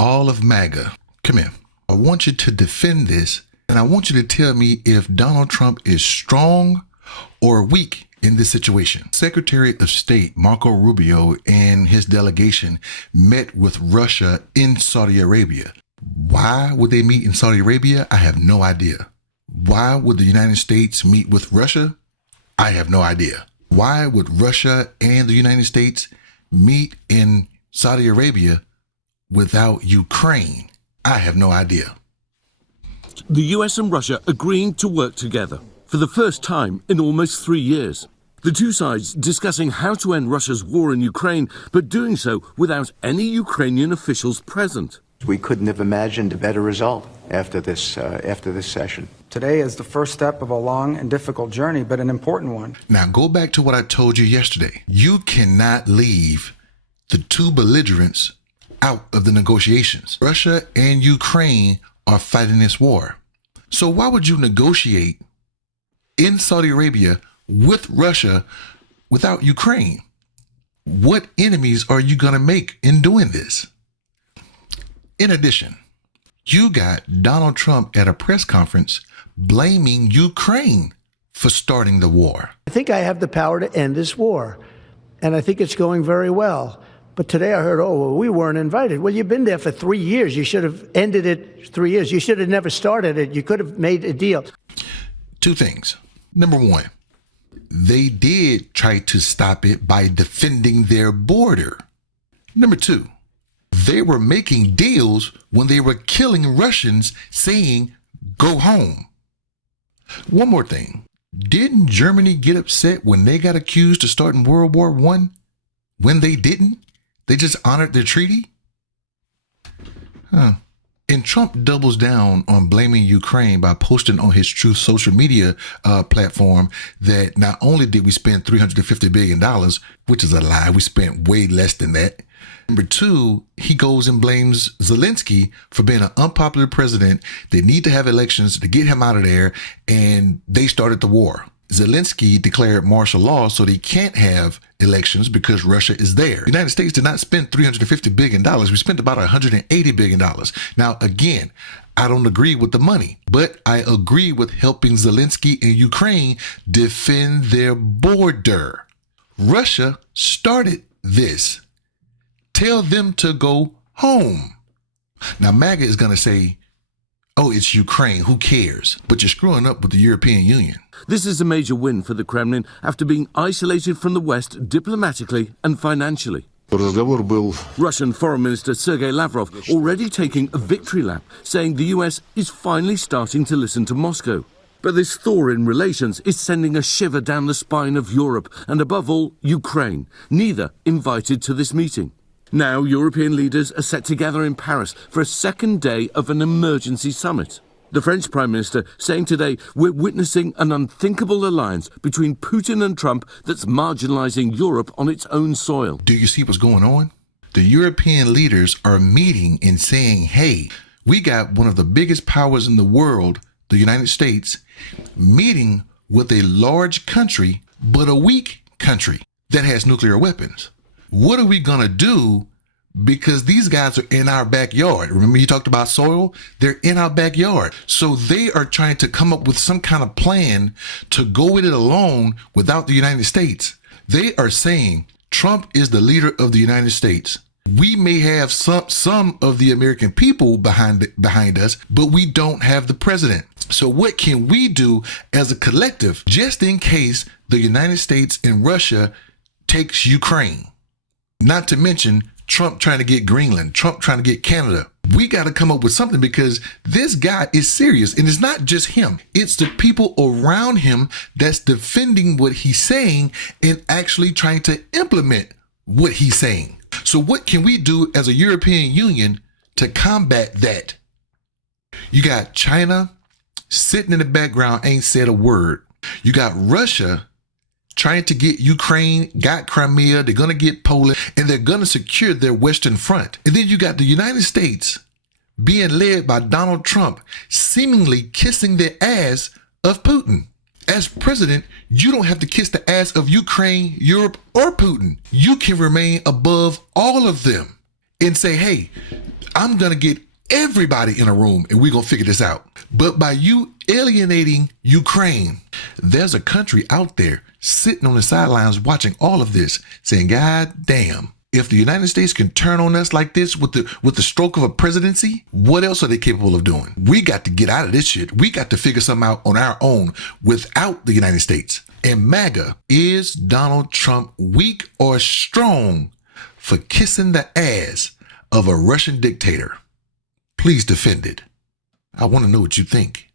all of MAGA, come here. I want you to defend this, and I want you to tell me if Donald Trump is strong or weak in this situation. Secretary of State Marco Rubio and his delegation met with Russia in Saudi Arabia. Why would they meet in Saudi Arabia? I have no idea. Why would the United States meet with Russia? I have no idea. Why would Russia and the United States meet in Saudi Arabia without Ukraine? I have no idea. The US and Russia agreeing to work together for the first time in almost 3 years. The two sides discussing how to end Russia's war in Ukraine, but doing so without any Ukrainian officials present. We couldn't have imagined a better result after this session. Today is the first step of a long and difficult journey, but an important one. Now go back to what I told you yesterday. You cannot leave the two belligerents out of the negotiations. Russia and Ukraine are fighting this war. So why would you negotiate in Saudi Arabia with Russia without Ukraine? What enemies are you going to make in doing this? In addition, you got Donald Trump at a press conference blaming Ukraine for starting the war. I think I have the power to end this war, and I think it's going very well. But today I heard, oh, well, we weren't invited. Well, you've been there for 3 years. You should have ended it 3 years. You should have never started it. You could have made a deal. Two things. Number one, they did try to stop it by defending their border. Number two, they were making deals when they were killing Russians, saying, go home. One more thing. Didn't Germany get upset when they got accused of starting World War I? When they didn't? They just honored their treaty? And Trump doubles down on blaming Ukraine by posting on his Truth social media platform that not only did we spend $350 billion, which is a lie, we spent way less than that. Number two, he goes and blames Zelensky for being an unpopular president. They need to have elections to get him out of there, and they started the war. Zelensky declared martial law, so they can't have elections because Russia is there. The United States did not spend $350 billion. We spent about $180 billion. Now, again, I don't agree with the money, but I agree with helping Zelensky and Ukraine defend their border. Russia started this. Tell them to go home. Now, MAGA is going to say, oh, it's Ukraine, who cares? But you're screwing up with the European Union. This is a major win for the Kremlin after being isolated from the West diplomatically and financially. Russian Foreign Minister Sergei Lavrov already taking a victory lap, saying the US is finally starting to listen to Moscow. But this thaw in relations is sending a shiver down the spine of Europe and, above all, Ukraine, neither invited to this meeting. Now, European leaders are set to gather in Paris for a second day of an emergency summit. The French Prime Minister saying today we're witnessing an unthinkable alliance between Putin and Trump that's marginalizing Europe on its own soil. Do you see what's going on? The European leaders are meeting and saying, hey, we got one of the biggest powers in the world, the United States, meeting with a large country, but a weak country that has nuclear weapons. What are we going to do? Because these guys are in our backyard. Remember you talked about soil? They're in our backyard. So they are trying to come up with some kind of plan to go it alone without the United States. They are saying Trump is the leader of the United States. We may have some of the American people behind us, but we don't have the president. So what can we do as a collective just in case the United States and Russia takes Ukraine? Not to mention Trump trying to get Greenland, Trump trying to get Canada. We got to come up with something because this guy is serious. And it's not just him. It's the people around him that's defending what he's saying and actually trying to implement what he's saying. So what can we do as a European Union to combat that? You got China sitting in the background, ain't said a word. You got Russia trying to get Ukraine, got Crimea, they're going to get Poland, and they're going to secure their Western front. And then you got the United States being led by Donald Trump, seemingly kissing the ass of Putin. As president, you don't have to kiss the ass of Ukraine, Europe, or Putin. You can remain above all of them. and say, hey, I'm going to get everybody in a room and we're going to figure this out. But by you alienating Ukraine, there's a country out there sitting on the sidelines watching all of this saying, God damn, if the United States can turn on us like this with the stroke of a presidency, what else are they capable of doing? We got to get out of this shit. We got to figure something out on our own without the United States. And MAGA, is Donald Trump weak or strong for kissing the ass of a Russian dictator? Please defend it. I want to know what you think.